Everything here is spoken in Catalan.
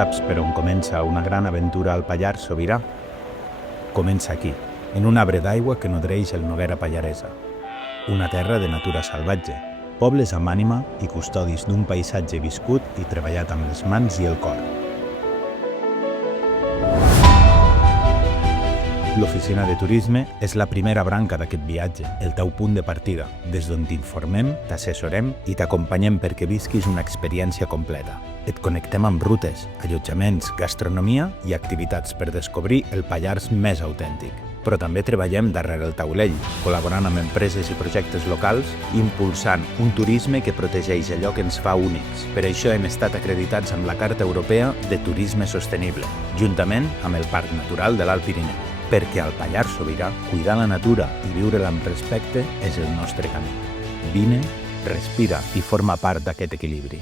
Saps per on comença una gran aventura al Pallars Sobirà? Comença aquí, en un arbre d'aigua que nodreix el Noguera Pallaresa. Una terra de natura salvatge, pobles amb ànima i custodis d'un paisatge viscut i treballat amb les mans i el cor. L'oficina de turisme és la primera branca d'aquest viatge, el teu punt de partida, des d'on t'informem, t'assessorem i t'acompanyem perquè visquis una experiència completa. Et connectem amb rutes, allotjaments, gastronomia i activitats per descobrir el Pallars més autèntic. Però també treballem darrere el taulell, col·laborant amb empreses i projectes locals, impulsant un turisme que protegeix allò que ens fa únics. Per això hem estat acreditats amb la Carta Europea de Turisme Sostenible, juntament amb el Parc Natural de l'Alt Pirineu. Perquè al Pallars Sobirà, cuidar la natura i viure-la amb respecte és el nostre camí. Vine, respira i forma part d'aquest equilibri.